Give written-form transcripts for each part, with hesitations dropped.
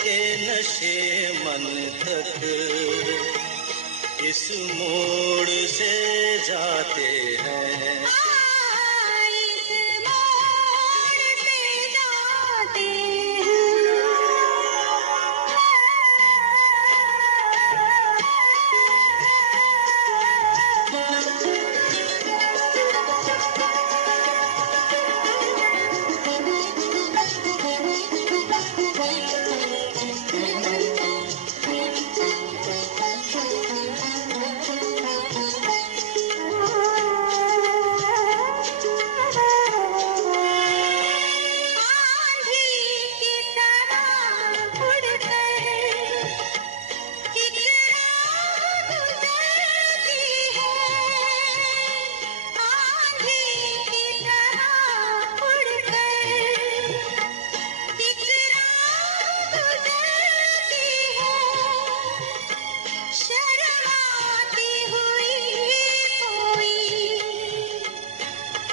के नशे मन तक इस मोड़ से जाते हैं।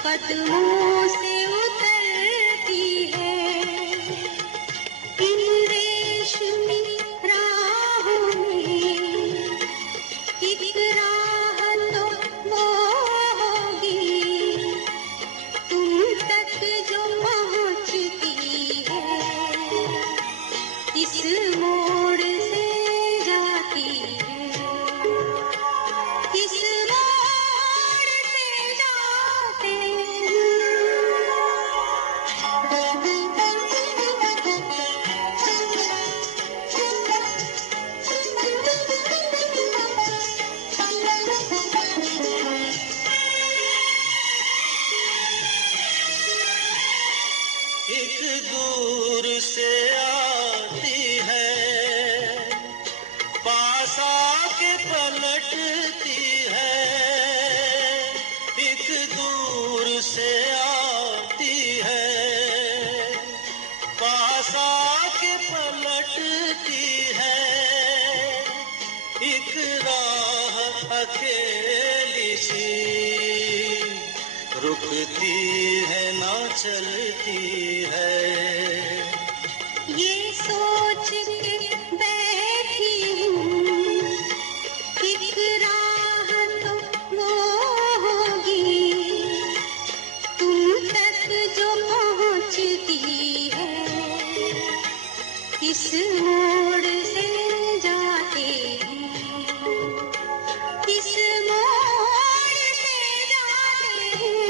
कदमों से उतरती है इन रेशमी राहों में, एक राह तो वो होगी तुम तक जो पहुंचती है, इस मोड़ से जाती है, इस मोड़ से जाते एक दूर से आती है, पास आके पलटती है। एक दूर से आती है, पास आके पलटती है। एक राह अकेली सी रुकती है ना चलती है। ये सोच के बैठी हूँ एक राह तो वो होगी तुम तक जो पहुँचती है, इस मोड़ से जाते हैं, इस मोड़ से जाते हैं।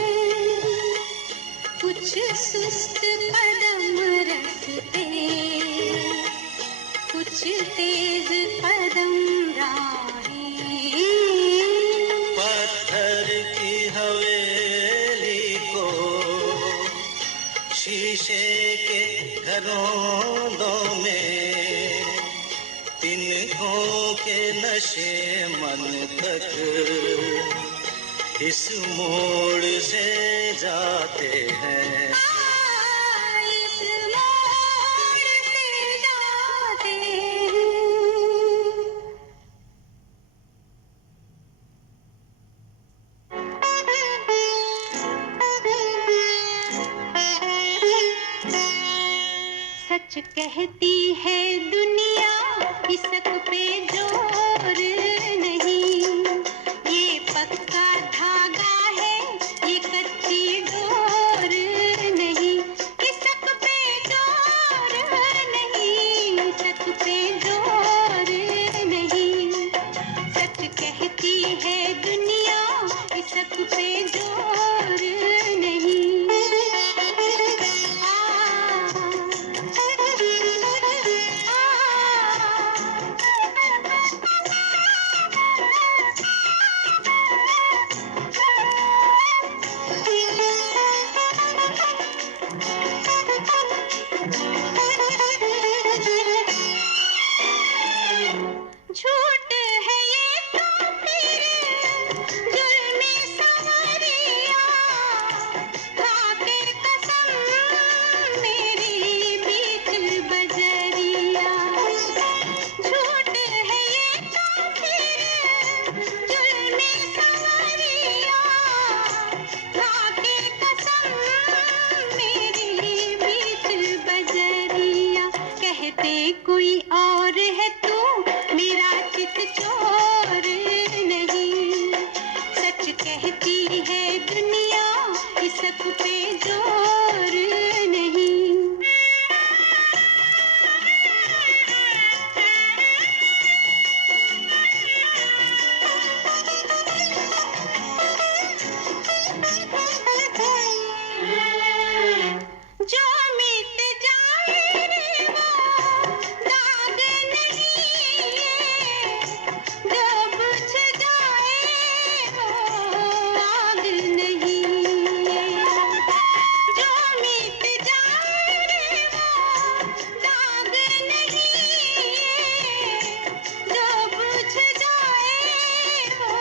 कुछ सुस्त कदम रखते, कुछ तेज कदम राहें। पत्थर की हवेली को शीशे के घरों में, तिनकों के नशे मन तक इस मोड़ से जाते हैं। इस मोड़ से जाते हैं। सच कहती है दुनिया, इसक पे जोर नहीं, ये पक्का धागा है, ये कच्ची डोर नहीं, इसक पे जोर नहीं, इसक पे जोर नहीं। सच कहती है दुनिया, इसक पे जोर नहीं। कोई और है तू मेरा चित चोर नहीं। सच कहती है दुनिया इसक पे जोर नहीं। जो मिट जाए रे वो दाग नहीं है, जो बुझ जाए वो आग नहीं है। जो मिट जाए रे वो दाग नहीं है, जो बुझ जाए वो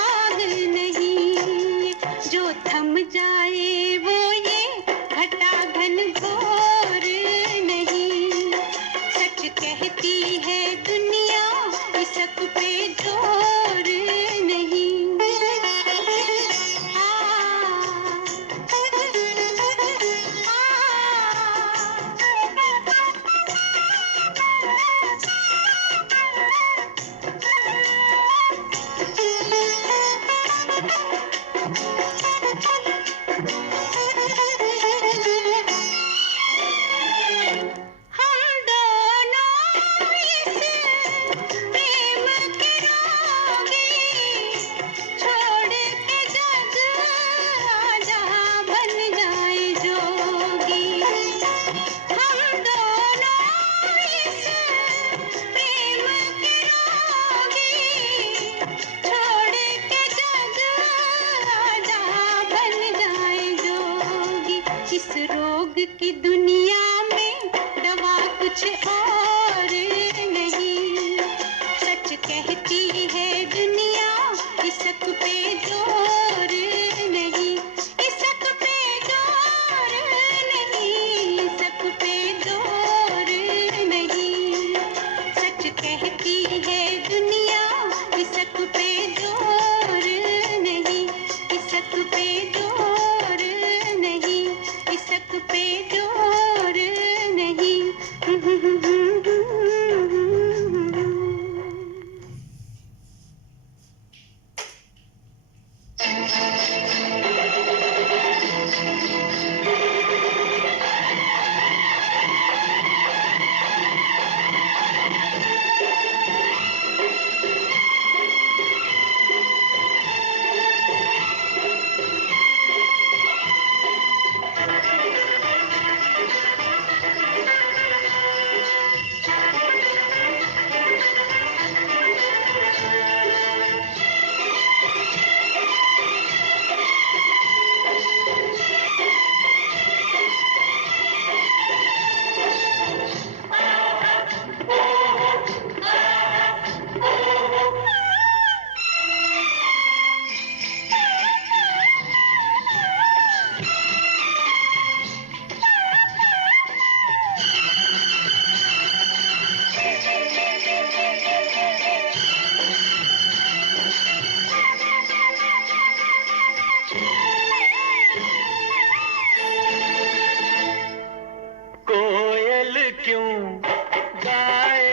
आग नहीं है। जो थम जाए वो ये घटा घन घोर नहीं। सच कहती है दुनिया इसक पे जोर नहीं। हम दोनों इस प्रेम के रोगी, छोड़ के जग आजा बन जाए जोगी। हम दोनों इस प्रेम के रोगी, छोड़ के जग आजा बन जाए जोगी। इस रोग की दुनिया में दवा कुछ और नहीं। सच कहती है दुनिया इसक पे जोर नहीं। इसक पे जोर नहीं, इसक पे जोर नहीं। सच कहती है दुनिया इसक पे जोर नहीं। इसक पे जोर नहीं, इसक पे जोर नहीं। कोयल क्यों गाए,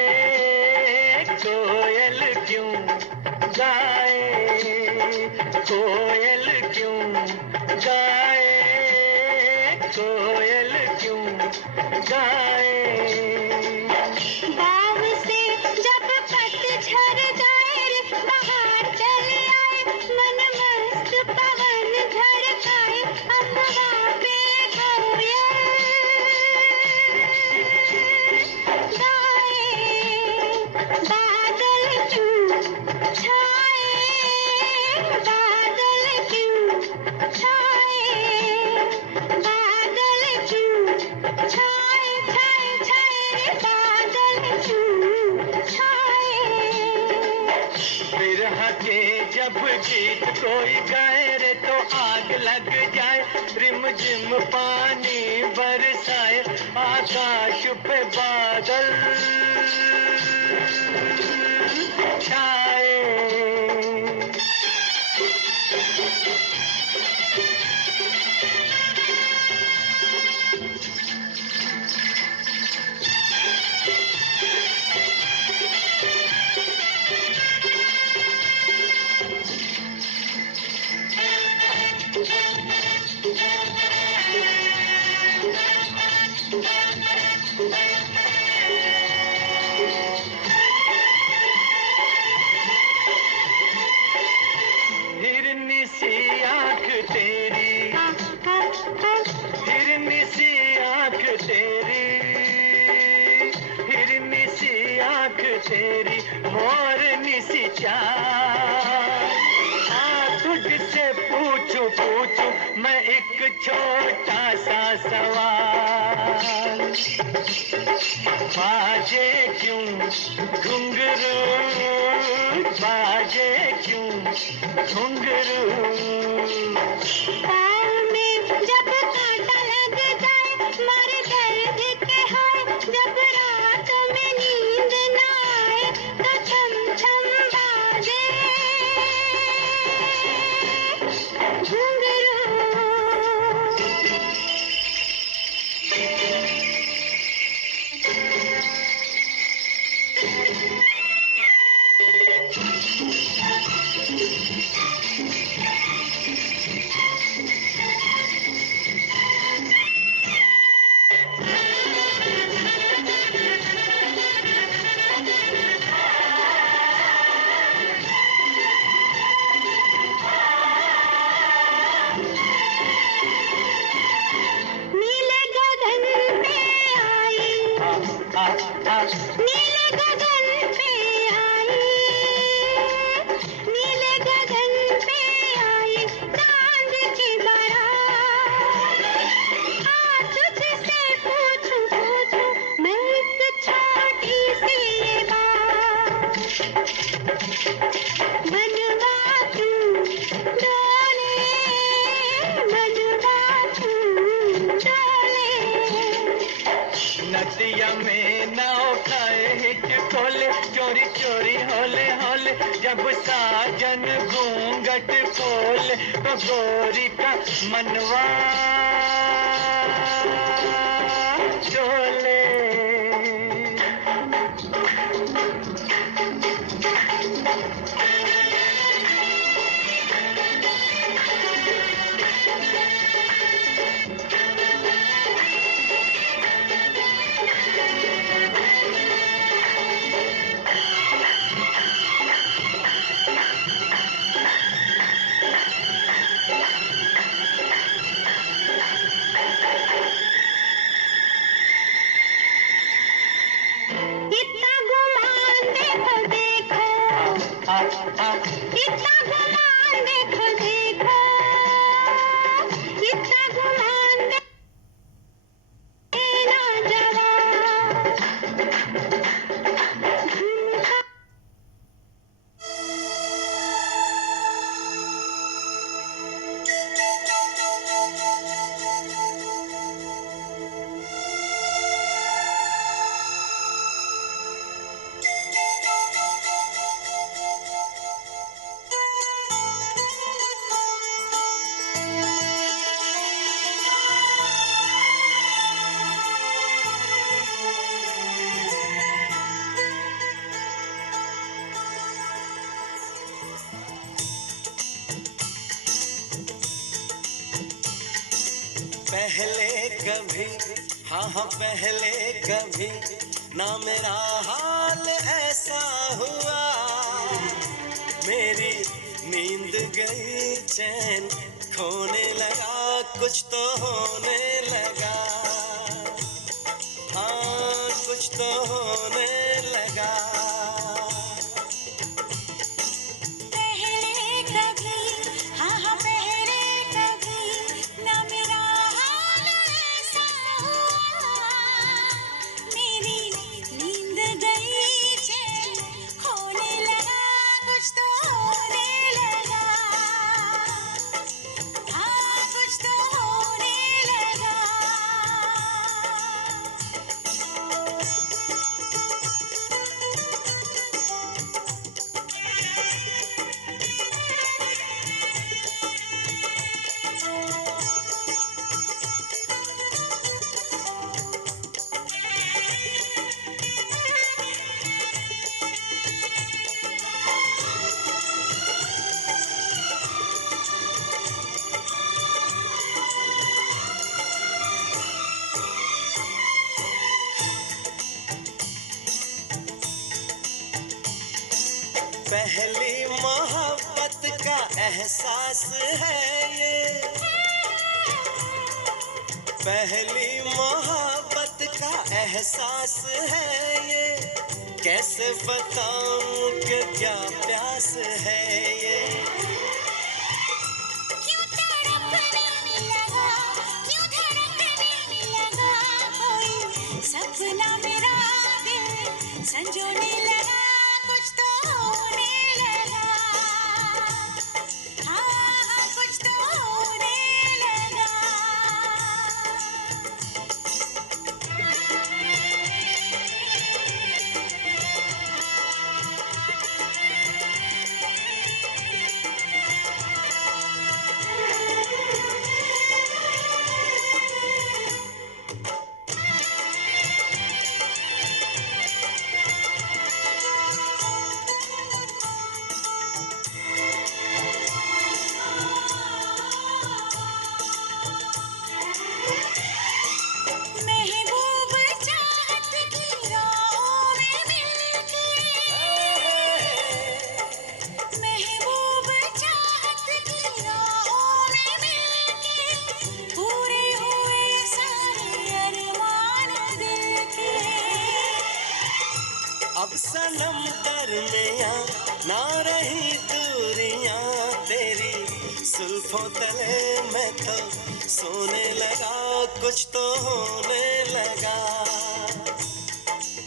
कोयल क्यों गाए, कोयल क्यों गाए, कोयल क्यों गाए। बाग से जब पतझड़ जाए रे बाहर चले आए, मन मस्त पवन झड़काए, अफवाह पे गाए। बादल क्यों छाए, बादल क्यों छाए, बादल क्यों छाए, छाए छाए रे बादल क्यों छाए। बिरह के जब गीत कोई गाए रे तो आग लग जाए, रिमझिम पानी बरसाए, आकाश पे बादल छाए। आँख तेरी मोरनी सी चाल। तुझसे पूछूं मैं एक छोटा सा सवाल। बाजे क्यों घुंघरू, बाजे क्यों घुंघरू। पाँव में जब कांटा लग जाए, मर दर्द के हाय, जब रात में नींद न आए, तो छम छम बाजे घुंघरू। नीले गगन पे आई, नीले गगन पे आई, नीले गगन पे आई चांद की बारात। तुझसे पूछूं मैं एक छोटी सी ये बात। मनवा क्यों डोले, मनवा क्यों डोले। नदिया में नाव खाए हिचकोले, चोरी चोरी होले होले, जब साजन घूंघट खोले, तो गोरी का मनवा डोले। इतना गुमान देखो देखो, इतना गुमान देखो देखो, इतना गुमान देना जवाब। झुमका पहले कभी, हाँ पहले कभी ना मेरा हाल ऐसा हुआ। मेरी नींद गई, चैन खोने लगा, कुछ तो होने लगा। हाँ कुछ तो होने लगा। पहले कभी, हाँ पहले कभी ना मेरा हाल ऐसा हुआ। मेरी नींद गई, चैन खोने लगा, कुछ तो होने लगा। हाँ कुछ तो होने लगा। पहली मोहब्बत का एहसास है ये, पहली मोहब्बत का एहसास है ये। कैसे बताऊं कि क्या प्यास है ये। क्यों तड़पने लगा, क्यों धड़कने लगा, कोई सपना मेरा दिल संजोने लगा, कुछ तो होने लगा, हाँ कुछ तो होने लगा। महबूब चाहत की राहों में मिलके, महबूब चाहत की राहों में मिलके, पूरे हुए सारे अरमान दिल के। अब सनम दरमियां ना रही दूरियां तेरी, जुल्फों तले मैं तो सोने लगा, कुछ तो होने लगा,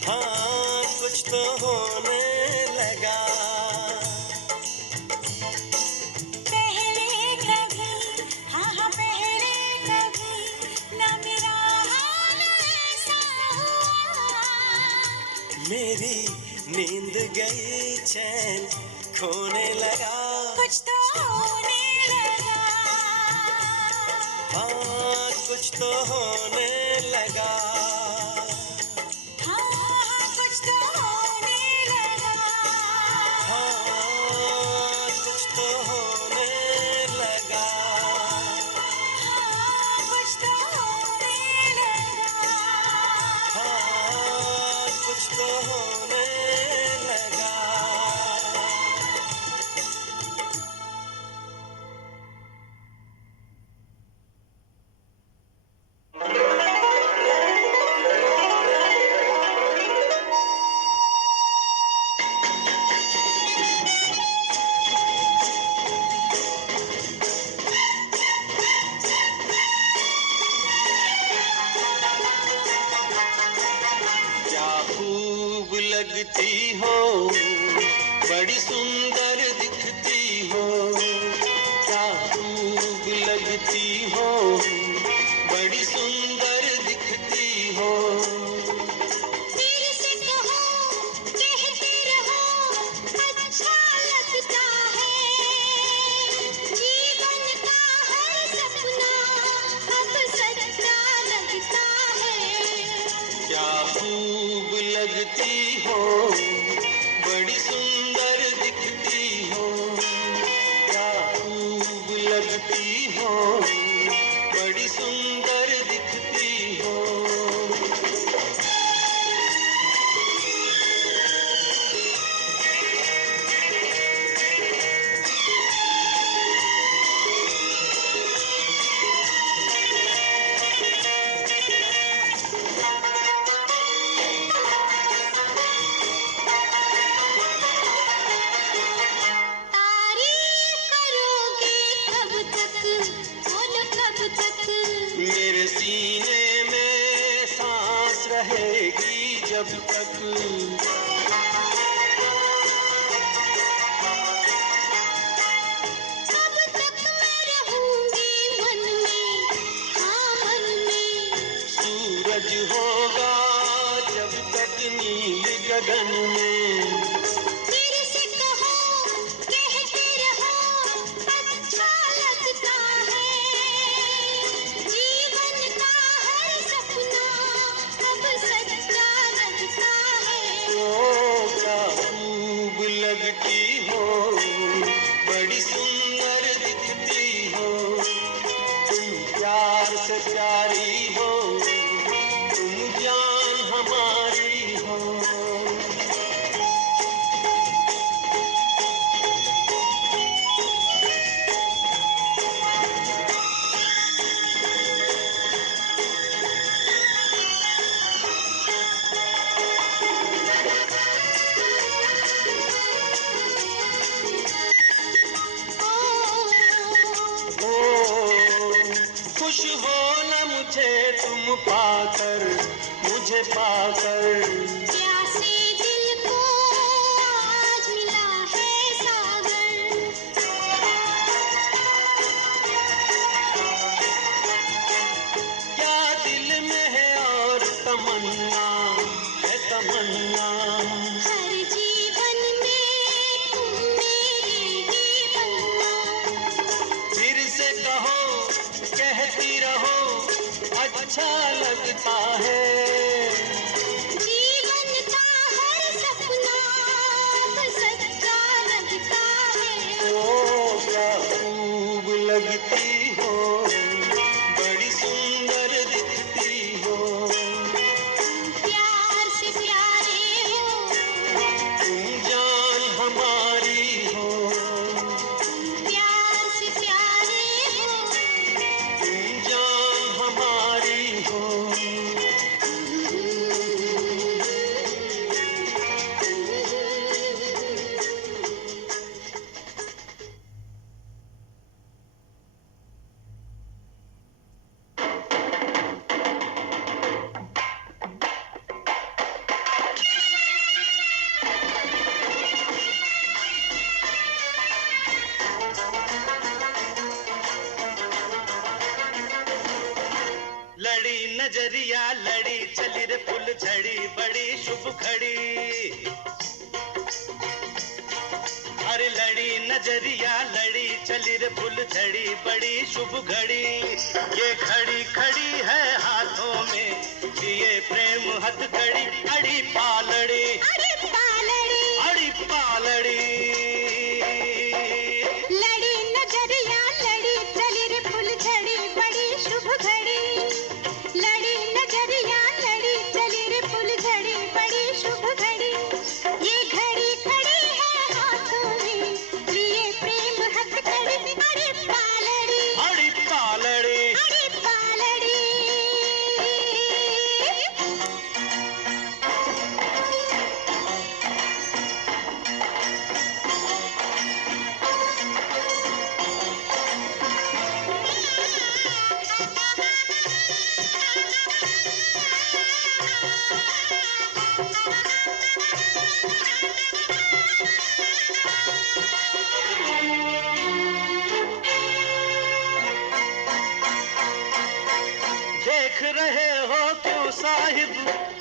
हाँ कुछ तो होने लगा। पहले कभी, हाँ हाँ पहले कभी ना मेरा हाल ऐसा हुआ। मेरी नींद गई चैन खोने लगा, कुछ तो होने लगा, हाँ कुछ तो होने लगा, हाँ हाँ कुछ तो होने लगा, हाँ कुछ तो होने लगा, हाँ कुछ तो होने लगा। हाँ कुछ तो होने लगा। क्या खूब लगती हो, बड़ी सुंदर दिखती हो, क्या खूब लगती हो, बड़ी सुंदर दिखती हो। फिर से कहो, कहते रहो, अच्छा लगता है, जीवन का हर सपना अब सच्चा लगता है। क्या खूब लगती हो, बड़ी सुंदर दिखती हो, क्या खूब लगती हो, बड़ी सुंदर दिखती हो। तारीफ करोगे कब तक, बोलो कब तक, मेरे सीने में सांस रहेगी जब तक, कब तक मैं रहूंगी मन में, हाँ मन में। सूरज होगा जब तक नील गगन में। फिर से कहो, कहते रहो, अच्छा लगता है, जीवन का हर सपना अब सच्चा लगता है। ओ क्या खूब लगती हो, बड़ी सुंदर दिखती हो, तुम प्यार से प्यारी हो, तुम जान हमारी हो। पाकर। प्यासे दिल को आज मिला है सागर। क्या दिल में है और तमन्ना है तमन्ना। हर जीवन में तुम मेरे ही बनना। फिर से कहो कहती रहो अच्छा लगता है। जीवन का हर सपना अब सच्चा लगता है। ओ क्या खूब लगती हो, बड़ी सुंदर दिखती हो। प्यार से प्यारे हो, तुम जान हमारी हो। प्यार से प्यारे हो। तुम जान हमारी हो। लड़ी नजरिया लड़ी चली रे फुल झड़ी बड़ी शुभ खड़ी। अरे लड़ी नजरिया लड़ी चली रे फुल झड़ी बड़ी शुभ घड़ी। ये घड़ी खड़ी है हाथों में लिए प्रेम हथकड़ी। अड़ी पालड़ी अरे पालड़ी अड़ी पालड़ी। लड़ी नजरिया लड़ी चली रे फुलझड़ी बड़ी शुभ घड़ी। लड़ी नजरिया लड़ी चली रे फुलझड़ी बड़ी शुभ घड़ी। ये घड़ी खड़ी है हाथों में लिए प्रेम हथकड़ी। अरे पालड़ी अड़ी पालड़ी। अरे पालड़ी। देख रहे हो क्यों साहिब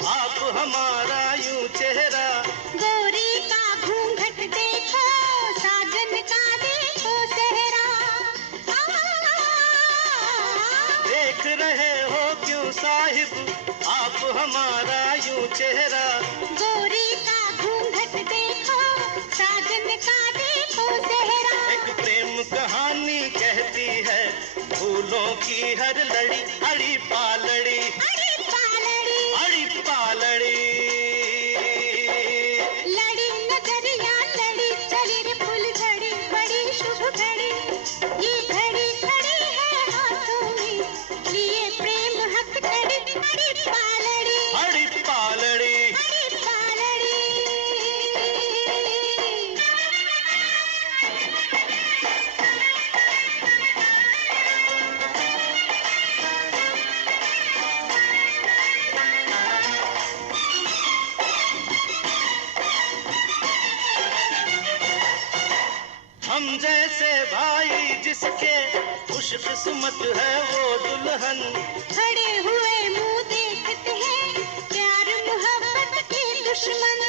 आप हमारा यूं चेहरा। गोरी का घूंघट देखो साजन का देखो सेहरा। देख रहे हो क्यों साहिब आप हमारा यूं चेहरा। गोरी का घूंघट देखो साजन का देखो सेहरा। एक प्रेम कहानी कहती है फूलों की हर लड़ी। अड़ी पालड़ी अरे पालड़ी अड़ी पालड़ी। लड़ी नजरिया लड़ी चली रे फुलझड़ी बड़ी शुभ घड़ी। ये घड़ी खड़ी है हाथों में लिए प्रेम हथकड़ी। अरे पालड़ी अड़ी पालड़ी। अरे पालड़ी। हम जैसे भाई जिसके खुशकिस्मत है वो दुल्हन। खड़े हुए मुंह देखते हैं प्यार मोहब्बत के दुश्मन।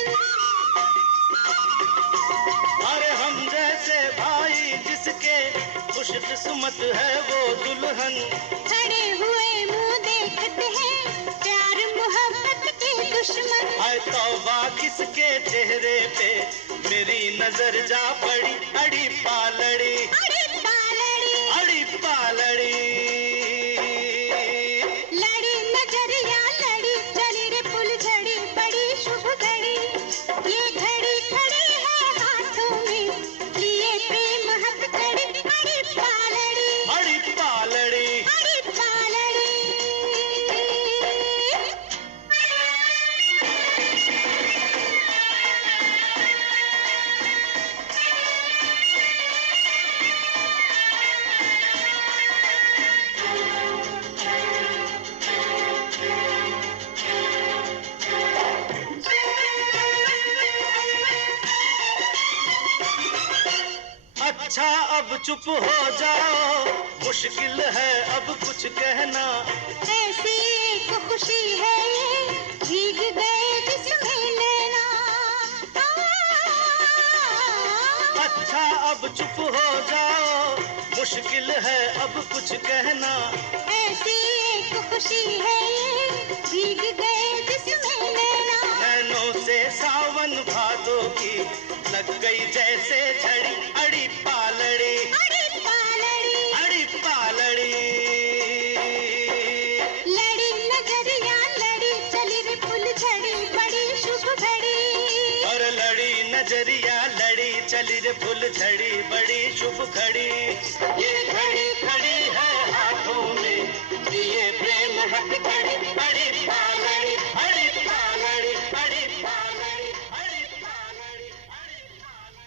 अरे हम जैसे भाई जिसके खुशकिस्मत है वो दुल्हन। खड़े हुए मुंह देखते हैं प्यार मोहब्बत के दुश्मन। हाय तौबा किसके चेहरे पे मेरी नजर जा पड़ी। अड़ी पालड़ी अरे पालड़ी अड़ी पालड़ी। लड़ी नजरिया लड़ी चली रे फुलझड़ी बड़ी शुभ घड़ी। ये घड़ी खड़ी है हाथों में लिए प्रेम हथकड़ी। अरे पालड़ी अड़ी पालड़ी। अरे पालड़ी। अच्छा अब चुप हो जाओ, मुश्किल है अब कुछ कहना। ऐसी एक खुशी है ये, भीग गए जिसमें नैना। अच्छा अब चुप हो जाओ, मुश्किल है अब कुछ कहना। ऐसी एक खुशी है ये, भीग गए जिसमें नैना। नैनों से सावन भादों की लग गई जैसे झड़ी, अड़ी पालड़ी, अड़ी पालड़ी, अड़ी पालड़ी। लड़ी नजरिया लड़ी चली रे फुलझड़ी, बड़ी शुभ घड़ी। और लड़ी नजरिया लड़ी चली रे फुलझड़ी, बड़ी शुभ घड़ी। ये घड़ी खड़ी है हाथों में, ये प्रेम हथकड़ी, अड़ी पालड़ी, अड़ी पालड़ी, अड़ी पालड़ी, अड़ी पालड़ी, अड़ी पालड़ी।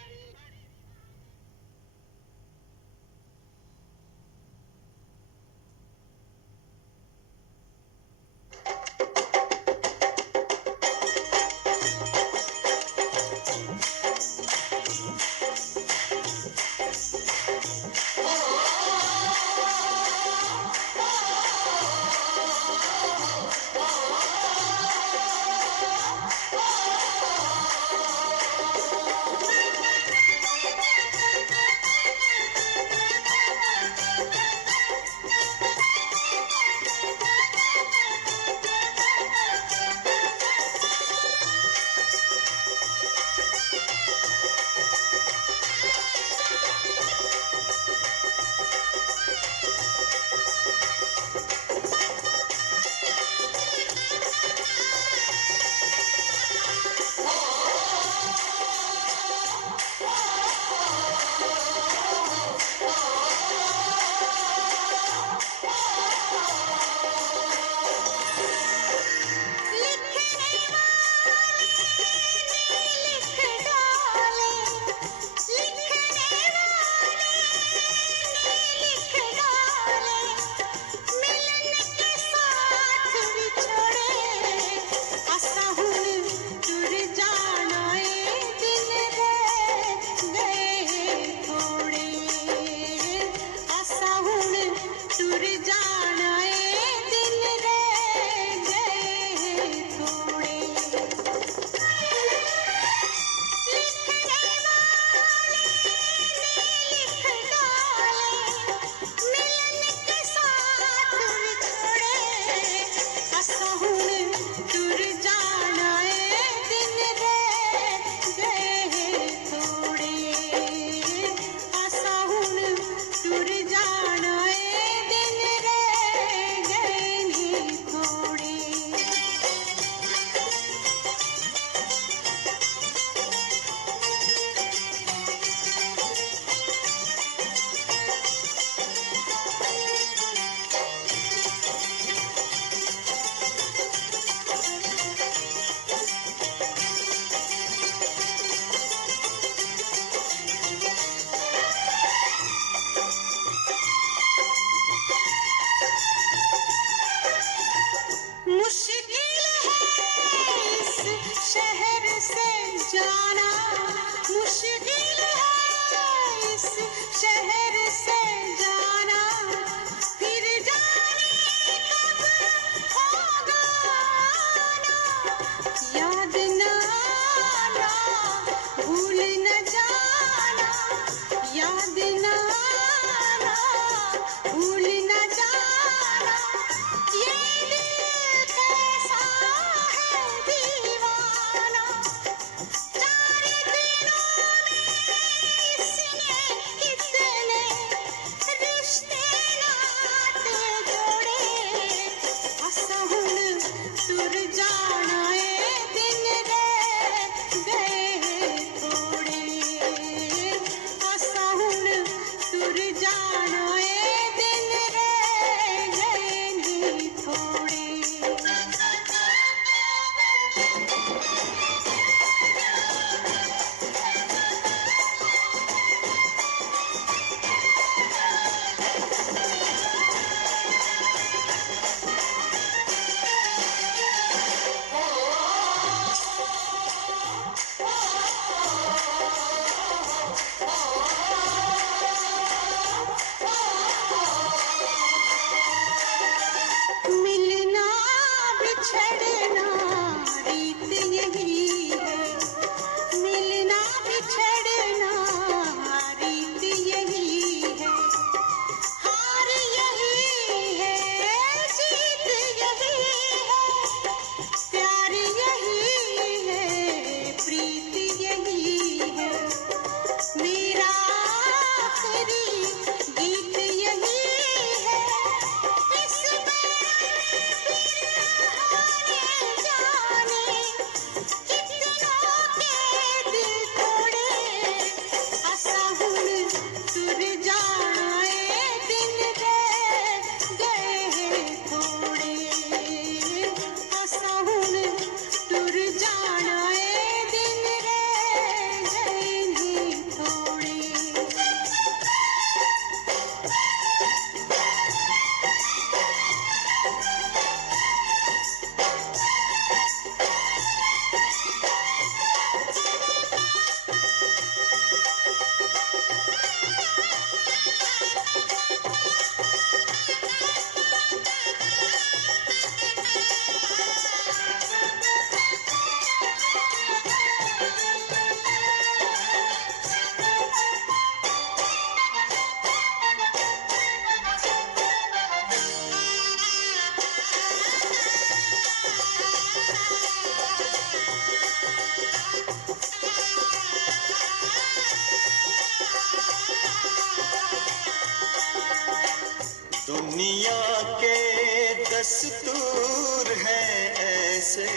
दस्तूर है ऐसे,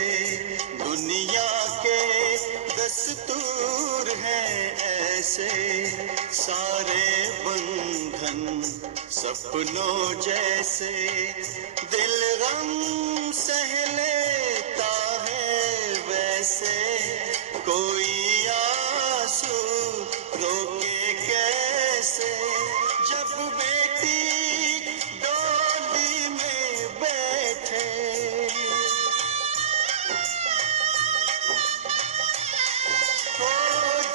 दुनिया के दस्तूर है ऐसे, सारे बंधन सपनों जैसे, दिल गम सह लेता है वैसे, कोई आंसू रोके कैसे, जब बेटी डोली में बैठे, ओ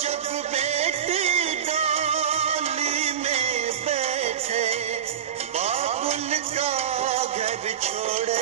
जब बेटी डोली में बैठे, बाबुल का घर छोड़े,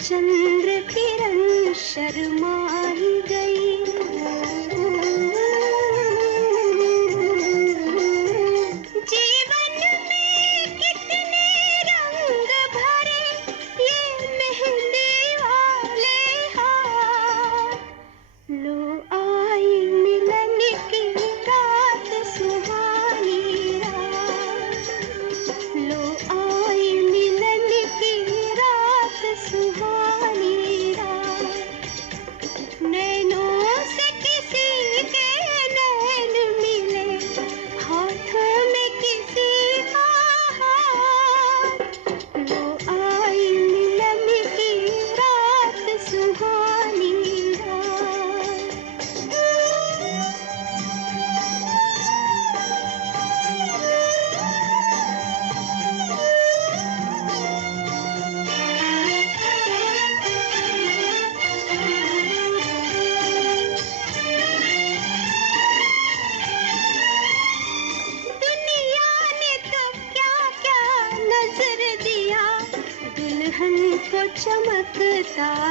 चंद्र किरण शर्मा ही गई। जीवन में कितने रंग भरे ये मेहंदी वाले हाथ, लो आई मिलन की रात सुहानी रात, लो आई मिलन की रात सुहानी रात, नैनों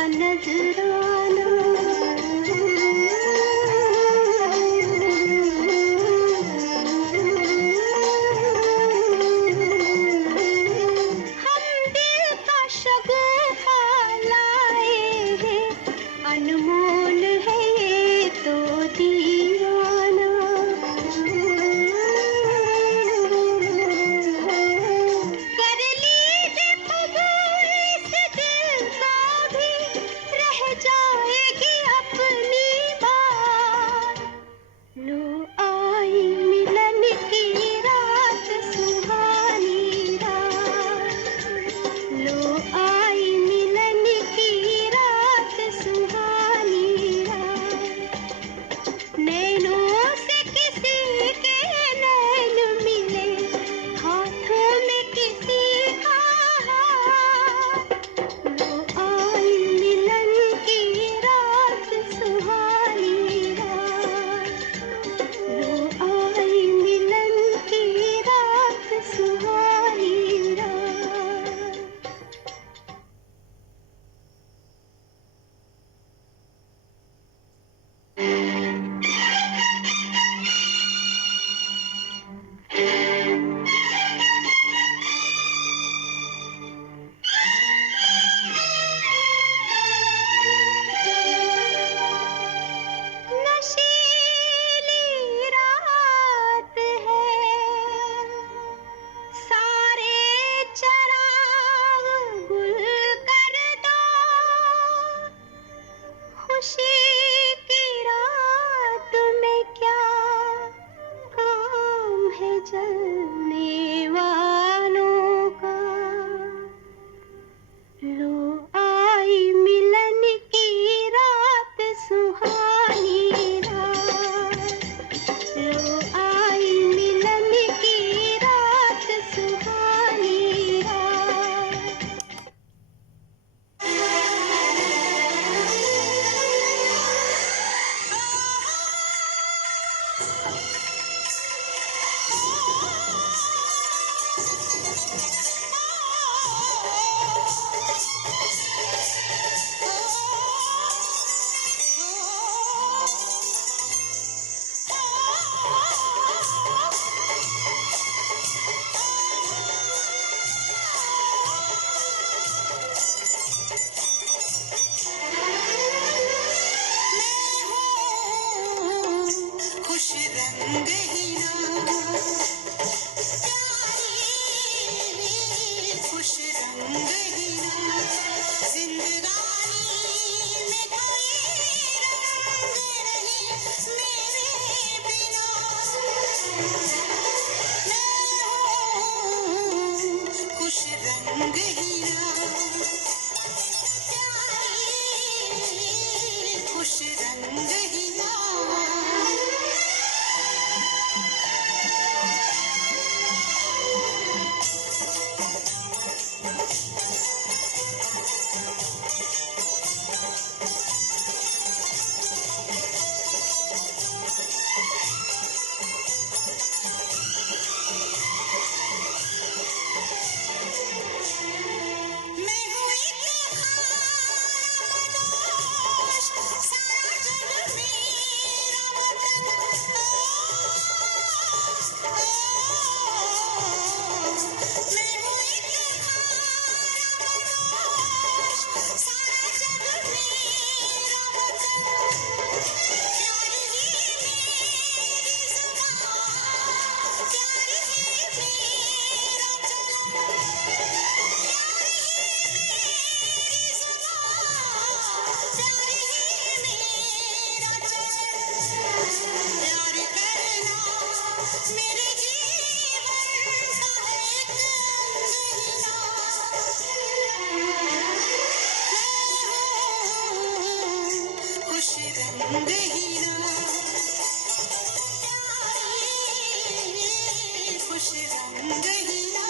नजराना। हम दिल का शगुफा लाए हैं, अनमोल है ये तो दीवाना। कर लीजिए कबूल इस दिल का भी, रह जाएगी अपनी बात। लो आई मिलन की रात, सुहानी रात। लो आई मिलन की रात, सुहानी रात। नैनों से किसी के नैन मिले, हाथों में किसी का हाथ। लो आई मिलन की रात, सुहानी रात। लो आई मिलन की रात, सुहानी रात। नशीली रात है, सारे चराग गुल कर दो। खुशी की रात में क्या काम है जलने वालों का। लो आई मिलन की रात, सुहानी रात। लो आई मिलन की रात, सुहानी रात। खुश रंगहीना, खुश रंगहीना, जिंदगानी में कोई रंग नहीं मेरे बिना। मैं हूँ खुश रंगहीना, खुश रंगहीना। मैं हूँ एक खामोश, सारा जग मेरा वतन। मैं हूँ एक खामोश, सारा जग मेरा वतन। प्यार ही मेरी जुबान, प्यार ही मेरा चलन। प्यार करना मेरे जीवन का एक महीना। खुश रंगहीना, खुश रंगहीना।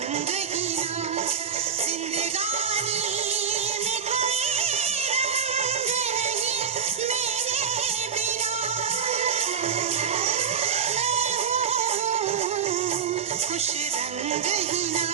रंग ही ना जिंदगानी में कोई रंग नहीं मेरे बिना मैं हूँ खुश रंग ही ना